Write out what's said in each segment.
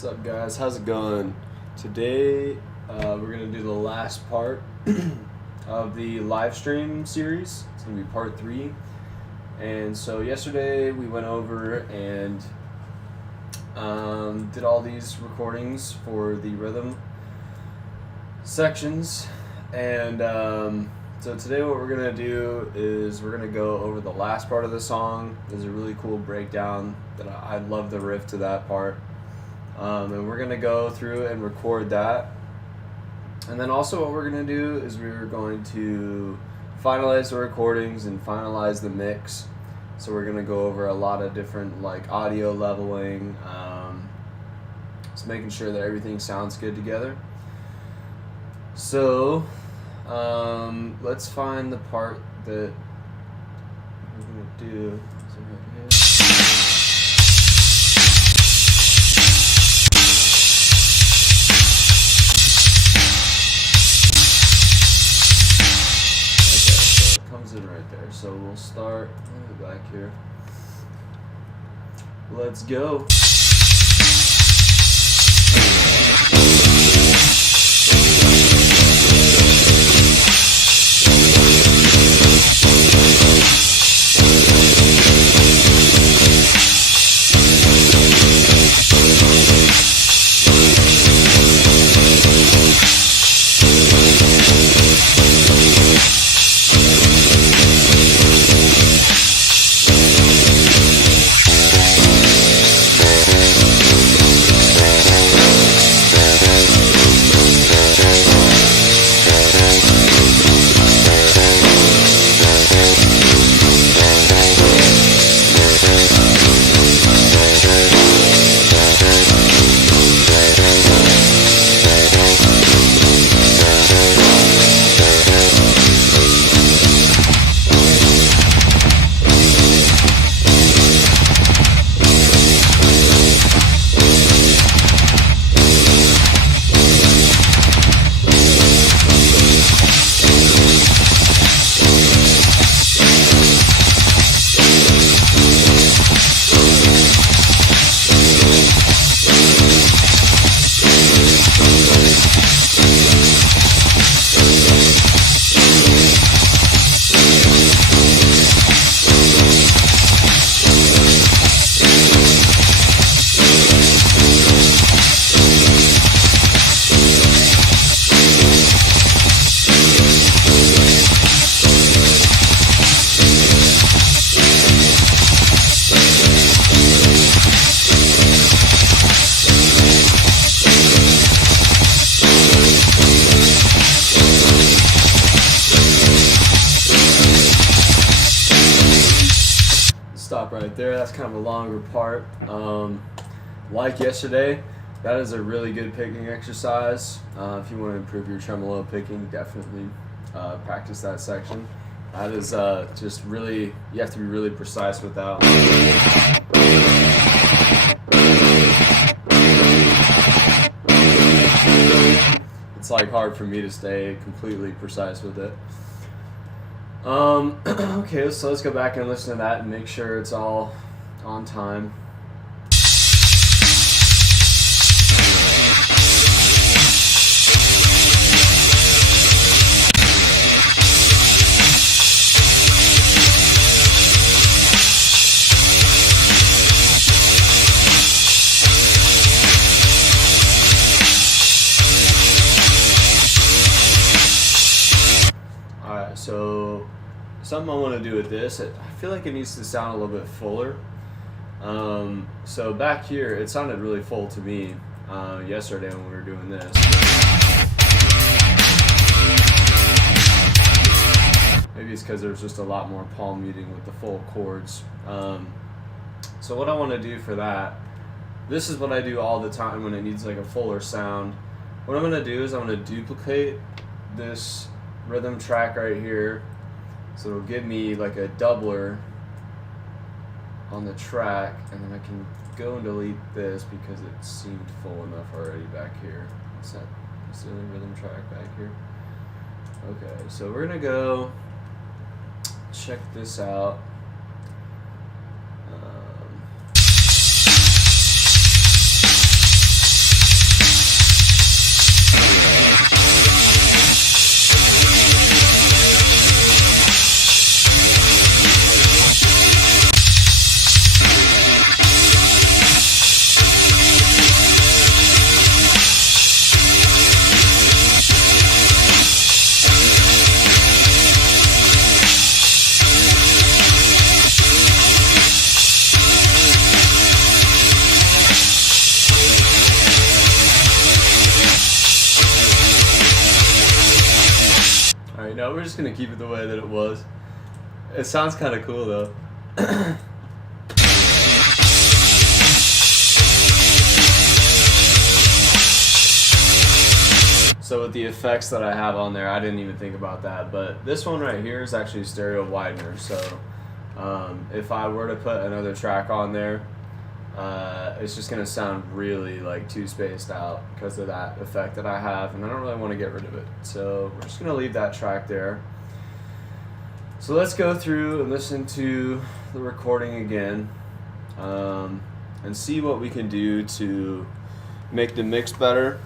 What's up, guys? How's it going? Today we're gonna do the last part of the live stream series. It's gonna be part 3. And so yesterday we went over and did all these recordings for the rhythm sections. And so today what we're gonna do is we're gonna go over the last part of the song. There's a really cool breakdown that I love the riff to that part. And we're going to go through and record that. And then also what we're going to do is we're going to finalize the recordings and finalize the mix. So we're going to go over a lot of different like audio leveling, just making sure that everything sounds good together. So let's find the part that we're going to do. So right here. In right there, so we'll start back here. Let's go. Stop right there. That's kind of a longer part. Like yesterday, that is a really good picking exercise. If you want to improve your tremolo picking, definitely practice that section. That is just really, you have to be really precise with that one. It's like hard for me to stay completely precise with it. Okay, so let's go back and listen to that and make sure it's all on time. Alright, so something I want to do with this, I feel like it needs to sound a little bit fuller. So back here, it sounded really full to me yesterday when we were doing this. Maybe it's because there's just a lot more palm muting with the full chords. So what I want to do for that, this is what I do all the time when it needs like a fuller sound. What I'm going to do is I'm going to duplicate this rhythm track right here. So it'll give me like a doubler on the track, and then I can go and delete this because it seemed full enough already back here. What's that? Is the other rhythm track back here? Okay, so we're gonna go check this out. No, we're just gonna keep it the way that it was. It sounds kind of cool though. So with the effects that I have on there, I didn't even think about that. But this one right here is actually a stereo widener. So if I were to put another track on there, it's just gonna sound really like too spaced out because of that effect that I have, and I don't really want to get rid of it. So we're just gonna leave that track there. So let's go through and listen to the recording again, and see what we can do to make the mix better.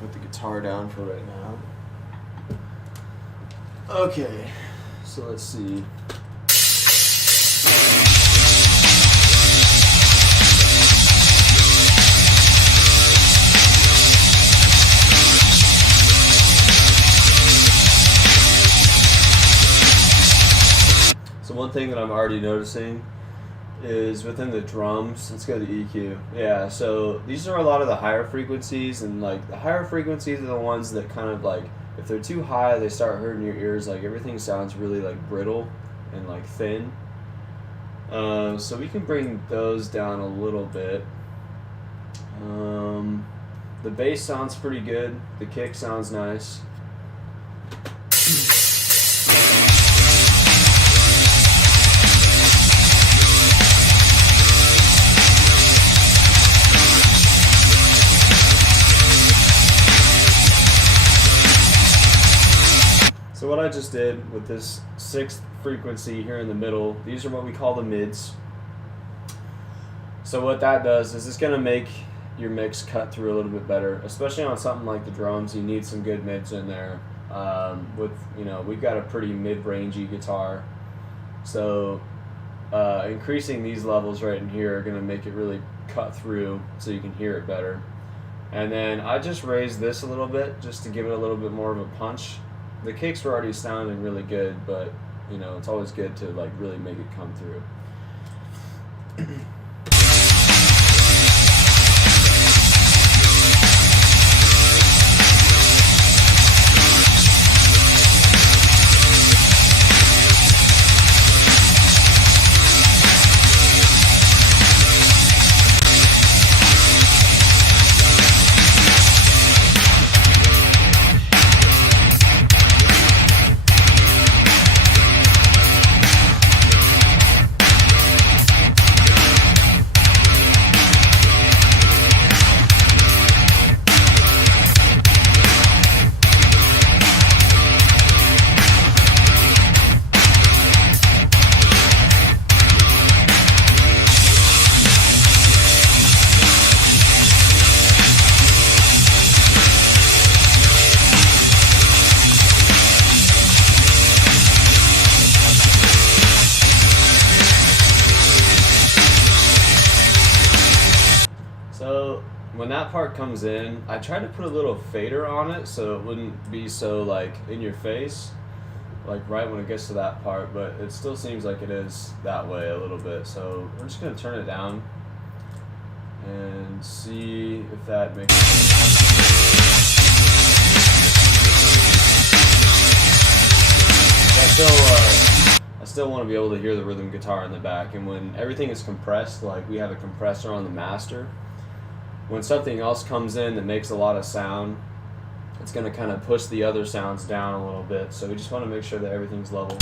Put the guitar down for right now. Okay, so let's see. So one thing that I'm already noticing is within the drums. Let's go to EQ. Yeah, so these are a lot of the higher frequencies, and like the higher frequencies are the ones that kind of like, if they're too high, they start hurting your ears. Like everything sounds really like brittle and like thin. So we can bring those down a little bit. The bass sounds pretty good. The kick sounds nice. So what I just did with this 6th frequency here in the middle, these are what we call the mids. So what that does is it's going to make your mix cut through a little bit better, especially on something like the drums. You need some good mids in there. We've got a pretty mid-rangey guitar, so increasing these levels right in here are going to make it really cut through so you can hear it better. And then I just raised this a little bit just to give it a little bit more of a punch. The kicks were already sounding really good, but it's always good to like really make it come through. When that part comes in, I tried to put a little fader on it so it wouldn't be so like in your face, like right when it gets to that part, but it still seems like it is that way a little bit. So we're just gonna turn it down and see if that makes sense. I still want to be able to hear the rhythm guitar in the back, and when everything is compressed, like we have a compressor on the master, when something else comes in that makes a lot of sound, it's going to kind of push the other sounds down a little bit. So we just want to make sure that everything's level.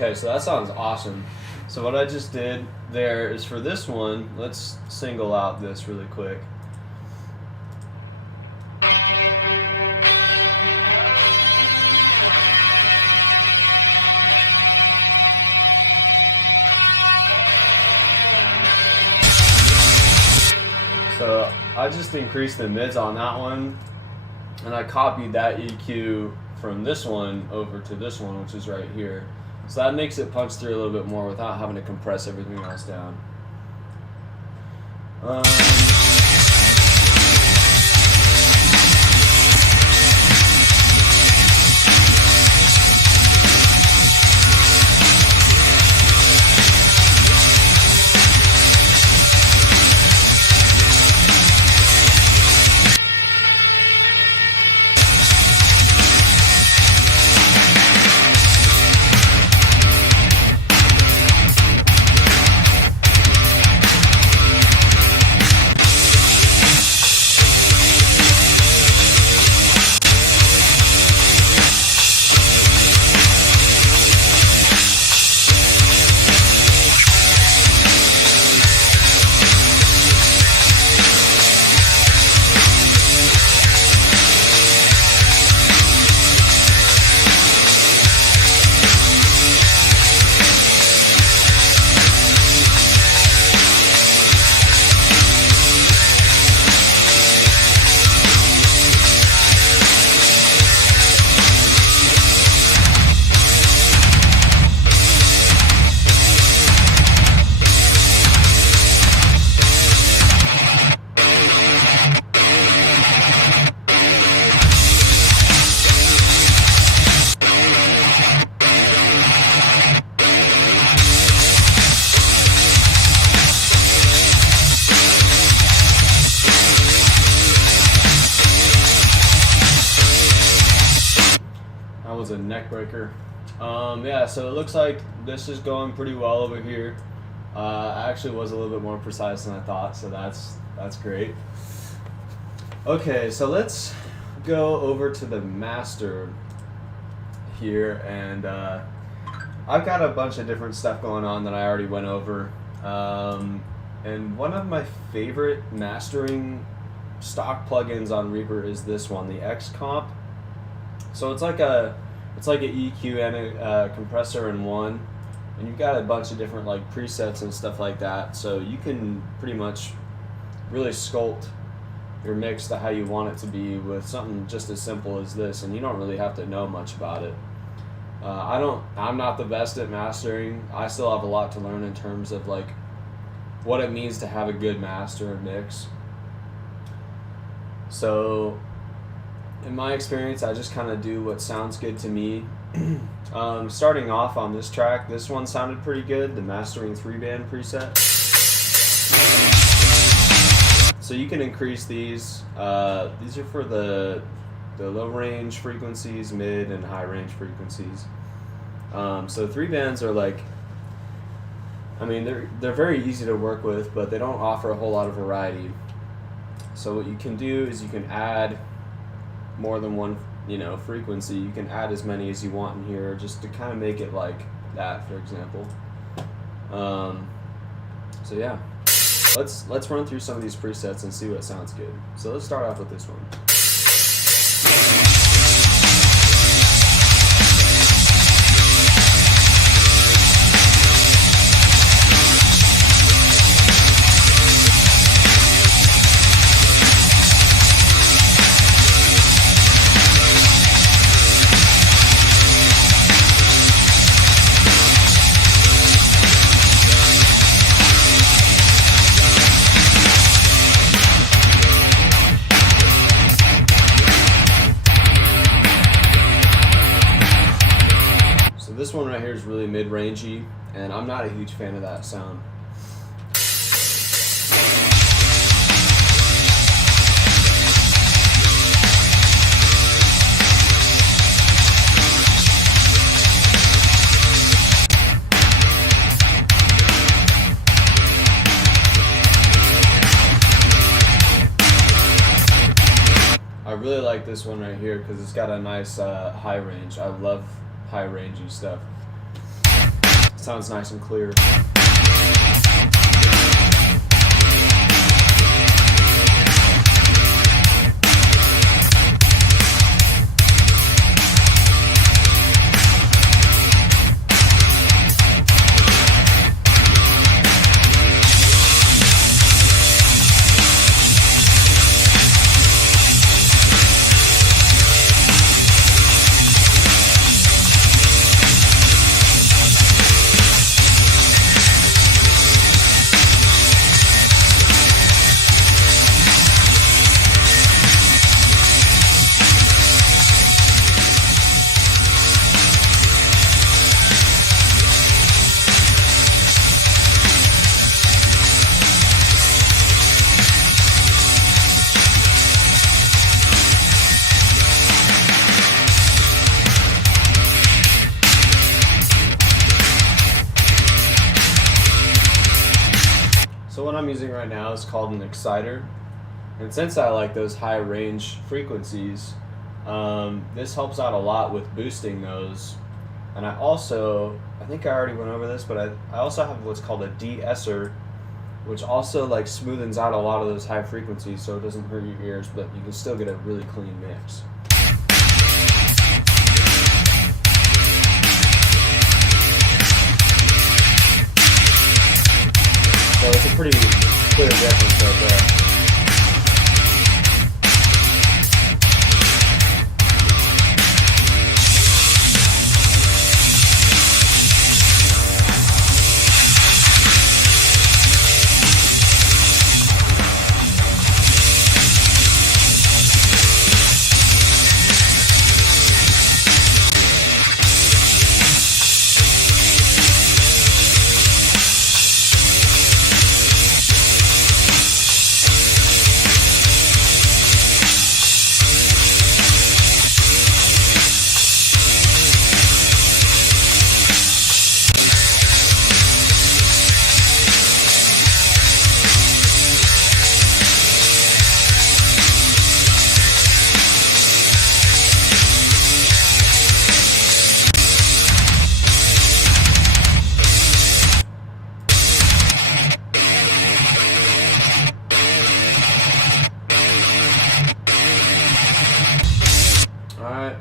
Okay, so that sounds awesome. So what I just did there is for this one, let's single out this really quick. So I just increased the mids on that one, and I copied that EQ from this one over to this one, which is right here. So that makes it punch through a little bit more without having to compress everything else down. Was a neck breaker. Yeah, so it looks like this is going pretty well over here. I actually was a little bit more precise than I thought, so that's great. Okay, so let's go over to the master here, and I've got a bunch of different stuff going on that I already went over. And one of my favorite mastering stock plugins on Reaper is this one, the X Comp. So it's like an EQ and a compressor in one, and you've got a bunch of different like presets and stuff like that. So you can pretty much really sculpt your mix to how you want it to be with something just as simple as this, and you don't really have to know much about it. I'm not the best at mastering. I still have a lot to learn in terms of like what it means to have a good master and mix. So in my experience, I just kind of do what sounds good to me. Starting off on this track, this one sounded pretty good, the mastering 3-band preset. So you can increase these. These are for the low range frequencies, mid and high range frequencies. So 3 bands are like, I mean, they're very easy to work with, but they don't offer a whole lot of variety. So what you can do is you can add more than one, frequency. You can add as many as you want in here, just to kind of make it like that, for example. So yeah, let's run through some of these presets and see what sounds good. So let's start off with this one. This one right here is really mid-rangey, and I'm not a huge fan of that sound. I really like this one right here because it's got a nice high range. I love high rangey stuff. Sounds nice and clear. what's called an exciter. And since I like those high range frequencies, this helps out a lot with boosting those. And I think I already went over this, but I also have what's called a de-esser, which also like smoothens out a lot of those high frequencies so it doesn't hurt your ears, but you can still get a really clean mix. So it's a pretty clear difference right there.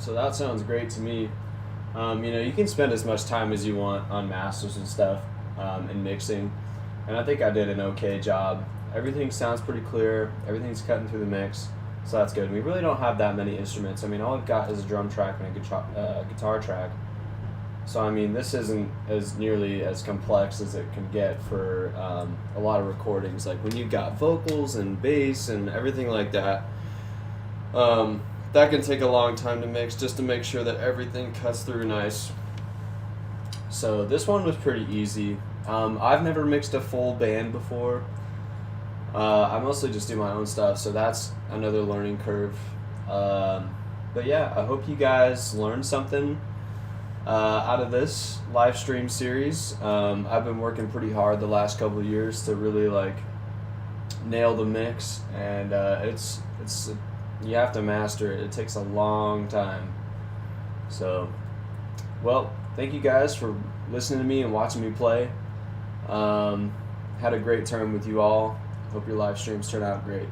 So that sounds great to me. You can spend as much time as you want on masters and stuff and mixing, and I think I did an okay job. Everything sounds pretty clear. Everything's cutting through the mix, so that's good. We really don't have that many instruments. I mean, all I've got is a drum track and a guitar track. So I mean, this isn't as nearly as complex as it can get for a lot of recordings. Like when you've got vocals and bass and everything like that. That can take a long time to mix just to make sure that everything cuts through nice. So this one was pretty easy. I've never mixed a full band before. I mostly just do my own stuff, so that's another learning curve. But yeah, I hope you guys learned something out of this live stream series. I've been working pretty hard the last couple of years to really like nail the mix, and it's you have to master it. It takes a long time. So, well, thank you guys for listening to me and watching me play. Had a great time with you all. Hope your live streams turn out great.